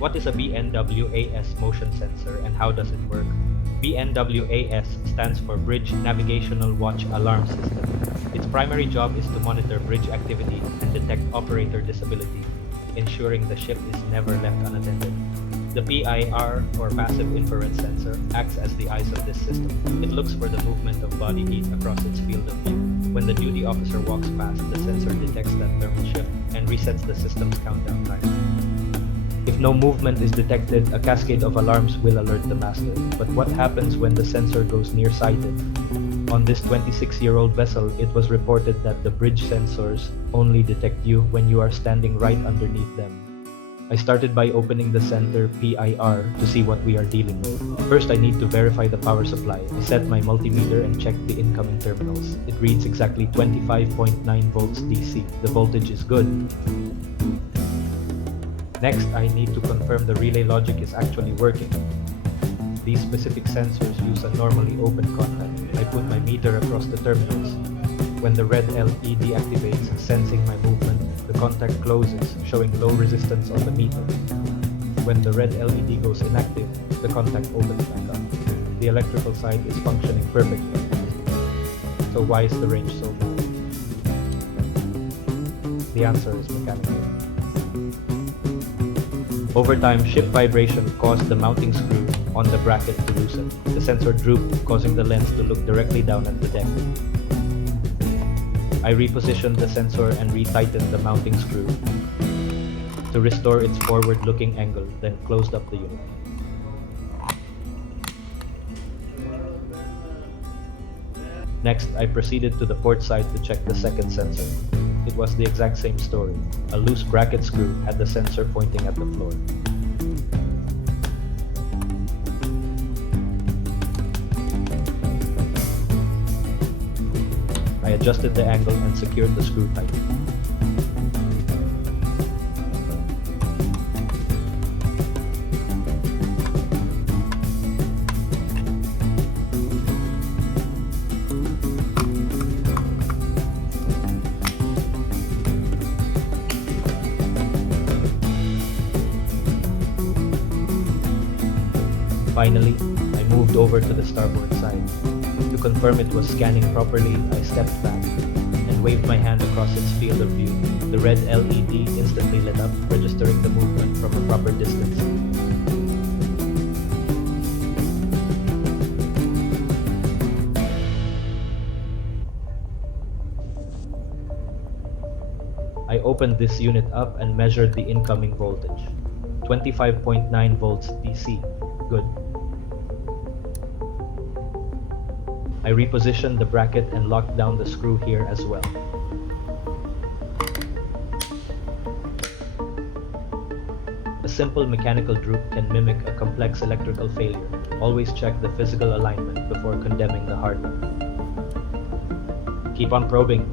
What is a BNWAS motion sensor and how does it work? BNWAS stands for Bridge Navigational Watch Alarm System. Its primary job is to monitor bridge activity and detect operator disability, ensuring the ship is never left unattended. The PIR, or Passive Infrared Sensor, acts as the eyes of this system. It looks for the movement of body heat across its field of view. When the duty officer walks past, the sensor detects that thermal shift and resets the system's countdown timer. If no movement is detected, a cascade of alarms will alert the master. But what happens when the sensor goes nearsighted? On this 26-year-old vessel, it was reported that the bridge sensors only detect you when you are standing right underneath them. I started by opening the center PIR to see what we are dealing with. First, I need to verify the power supply. I set my multimeter and checked the incoming terminals. It reads exactly 25.9 volts DC. The voltage is good. Next, I need to confirm the relay logic is actually working. These specific sensors use a normally open contact. I put my meter across the terminals. When the red LED activates, sensing my movement, the contact closes, showing low resistance on the meter. When the red LED goes inactive, the contact opens back up. The electrical side is functioning perfectly. So why is the range so low? The answer is mechanical. Over time, ship vibration caused the mounting screw on the bracket to loosen. The sensor drooped, causing the lens to look directly down at the deck. I repositioned the sensor and retightened the mounting screw to restore its forward-looking angle, then closed up the unit. Next, I proceeded to the port side to check the second sensor. It was the exact same story. A loose bracket screw had the sensor pointing at the floor. I adjusted the angle and secured the screw tight. Finally, I moved over to the starboard side. To confirm it was scanning properly, I stepped back and waved my hand across its field of view. The red LED instantly lit up, registering the movement from a proper distance. I opened this unit up and measured the incoming voltage. 25.9 volts DC. Good. I repositioned the bracket and locked down the screw here as well. A simple mechanical droop can mimic a complex electrical failure. Always check the physical alignment before condemning the hardware. Keep on probing.